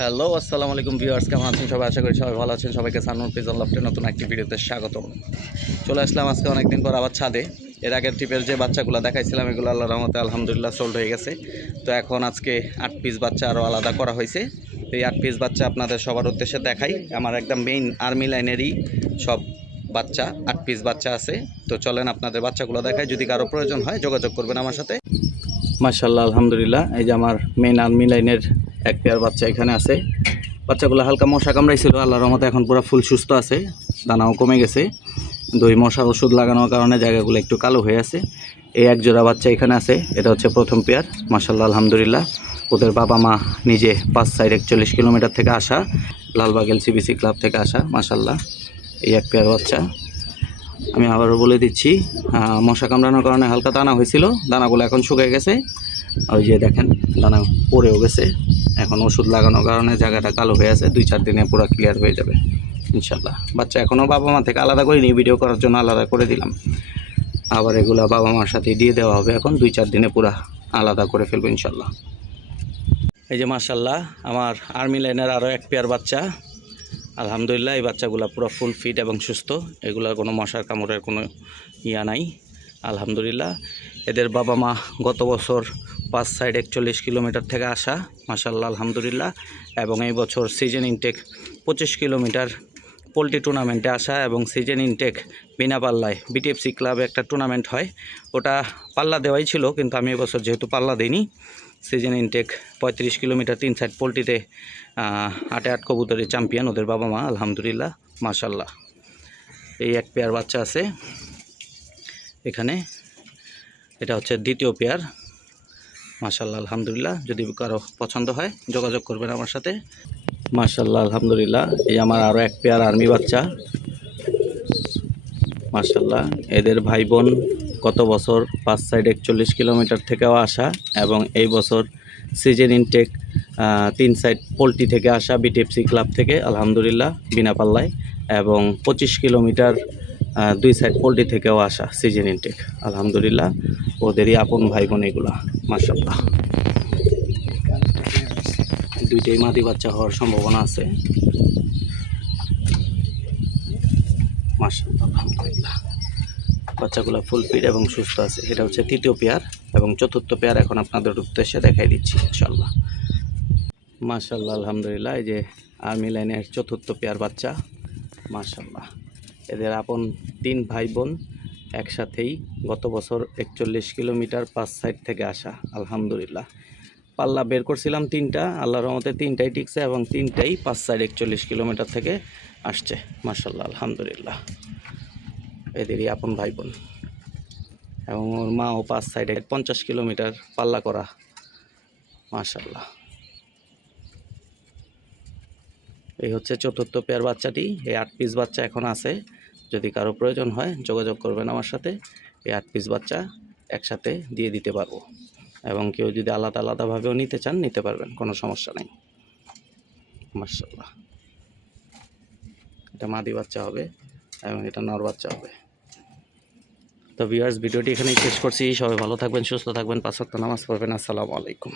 Hello, আসসালামু আলাইকুম viewers, কেমন আছেন সবাই? আশা করি সবাই ভালো আছেন। সবাইকে সানমুন পিজন লফটের নতুন একটি ভিডিওতে স্বাগতম। চলে আসলাম আজকে অনেকদিন পর আবার ছাদে। এর আগের ট্রিপের যে বাচ্চাগুলো দেখাইছিলাম এগুলো আল্লাহর রহমতে আলহামদুলিল্লাহ সোল্ড হয়ে গেছে। তো এখন আজকে 8 পিস বাচ্চা আরও আলাদা করা হয়েছে। তো এই 8 পিস বাচ্চা আপনাদের সবার উদ্দেশ্যে দেখাই। আমার একদম মেইন আর্মি লাইনেরই সব বাচ্চা 8 পিস বাচ্চা আছে। তো চলেন আপনাদের বাচ্চাগুলো দেখাই, যদি কারো প্রয়োজন হয় যোগাযোগ করবেন আমার সাথে। মাশাআল্লাহ, আলহামদুলিল্লাহ, এই যে আমার মেইন আর্মি লাইনের এক পেয়ার বাচ্চা এখানে আছে। বাচ্চাগুলো হালকা মশা কামড়াইছিল, আল্লাহর রহমতে এখন পুরো ফুল সুস্থ আছে, দানাও কমে গেছে। দই মশার ওষুধ লাগানোর কারণে জায়গাগুলো একটু কালো হয়ে আছে। এই এক জোড়া বাচ্চা এখানে আছে, এটা হচ্ছে প্রথম পেয়ার। মাশাআল্লাহ, আলহামদুলিল্লাহ, ওদের বাবা মা নিজে 5 সাইড 41 কিলোমিটার থেকে আসা, লালবাগ এলসিবিসি ক্লাব থেকে আসা। মাশাআল্লাহ, এই এক পেয়ার বাচ্চা। আমি আবারও বলে দিচ্ছি, মশা কামড়ানোর কারণে হালকা দানা হয়েছিল, দানাগুলো এখন শুকিয়ে গেছে। ওই যে দেখেন, দানা পড়েও গেছে। এখন ওষুধ লাগানোর কারণে জায়গাটা কালো হয়ে আছে, 2-4 দিনে পুরো ক্লিয়ার হয়ে যাবে ইনশাল্লাহ। বাচ্চা এখনও বাবা মা থেকে আলাদা করিনি, ভিডিও করার জন্য আলাদা করে দিলাম। আবার এগুলা বাবা মার সাথে দিয়ে দেওয়া হবে, এখন 2-4 দিনে পুরা আলাদা করে ফেলবো ইনশাল্লাহ। এই যে মাশাল্লাহ, আমার আর্মি লাইনের আরও এক পেয়ার বাচ্চা। আলহামদুলিল্লাহ, এই বাচ্চাগুলো পুরো ফুল ফিট এবং সুস্থ, এগুলোর কোনো মশার কামড়ের কোনো ইয়া নাই আলহামদুলিল্লাহ। এদের বাবা মা গত বছর 5 সাইড 41 কিলোমিটার থেকে আসা, মাশাআল্লাহ, আলহামদুলিল্লাহ। এবং এই বছর সিজন ইনটেক 25 কিলোমিটার পোলট্রি টুর্নামেন্টে আসা, এবং সিজন ইনটেক বিনা পাল্লায় বিটিএফসি ক্লাবে একটা টুর্নামেন্ট হয়, ওটা পাল্লা দেওয়াই ছিল, কিন্তু আমি এবছর যেহেতু পাল্লা দিইনি, সিজন ইনটেক 35 কিলোমিটার 3 সাইড পোলট্রিতে 8-8 কবুতরের চ্যাম্পিয়ন ওদের বাবা মা, আলহামদুলিল্লাহ, মাশাআল্লাহ। এই এক পেয়ার বাচ্চা আছে এখানে, এটা হচ্ছে দ্বিতীয় পেয়ার। মাশাআল্লাহ, আলহামদুলিল্লাহ, যদি কারো পছন্দ হয় যোগাযোগ করবেন আমার সাথে। মাশাআল্লাহ, আলহামদুলিল্লাহ, এই আমার আরও এক পেয়ার আর্মি বাচ্চা। মাশাআল্লাহ, এদের ভাই বোন গত বছর 5 সাইড 41 কিলোমিটার থেকেও আসা, এবং এই বছর সিজন ইনটেক 3 সাইড পোলট্রি থেকে আসা বিটিএফসি ক্লাব থেকে, আলহামদুলিল্লাহ, বিনা পাল্লায়। এবং 25 কিলোমিটার 2 সাইড পোলট্রি থেকেও আসা সিজন ইনটেক, আলহামদুলিল্লাহ, ওদেরই আপন ভাই বোন এগুলা। মাশাআল্লাহ, দুইটাই মাদি বাচ্চা হওয়ার সম্ভাবনা আছে। মাশাআল্লাহ, আলহামদুলিল্লাহ, বাচ্চাগুলো ফুল ফিট এবং সুস্থ আছে। এটা হচ্ছে তৃতীয় পেয়ার, এবং চতুর্থ পেয়ার এখন আপনাদের উদ্দেশ্যে দেখাই দিচ্ছি ইনশাআল্লাহ। মাশাআল্লাহ, আলহামদুলিল্লাহ, এই যে আর্মি লাইনের চতুর্থ পেয়ার বাচ্চা। মাশাআল্লাহ, এদের আপন 3 ভাই বোন একসাথেই গত বছর 41 কিলোমিটার 5 সাইড থেকে আসা, আলহামদুলিল্লাহ। পাল্লা বের করছিলাম 3টা, আল্লাহর রহমতে 3টাই টিকছে, এবং 3টাই 5 সাইড 41 কিলোমিটার থেকে আসছে। মাশাআল্লাহ, আলহামদুলিল্লাহ, এদেরই আপন ভাই বোন। এবং ওর মাও 5 সাইডে 50 কিলোমিটার পাল্লা করা। মাশাআল্লাহ, এই হচ্ছে চতুর্থ পেয়ার বাচ্চাটি। এই 8 পিস বাচ্চা এখন আছে, যদি কারো প্রয়োজন হয় যোগাযোগ করবেন আমার সাথে। এই 8 পিস বাচ্চা একসাথে দিয়ে দিতে পারবো, এবং কেউ যদি আলাদা আলাদাভাবেও নিতে চান নিতে পারবেন, কোনো সমস্যা নেই। মাশাআল্লাহ, এটা মাদি বাচ্চা হবে এবং এটা নর বাচ্চা হবে। তো ভিউয়ার্স, ভিডিওটি এখানেই শেষ করছি। সবাই ভালো থাকবেন, সুস্থ থাকবেন, 5 ওয়াক্ত নামাজ পড়বেন। আসসালামু আলাইকুম।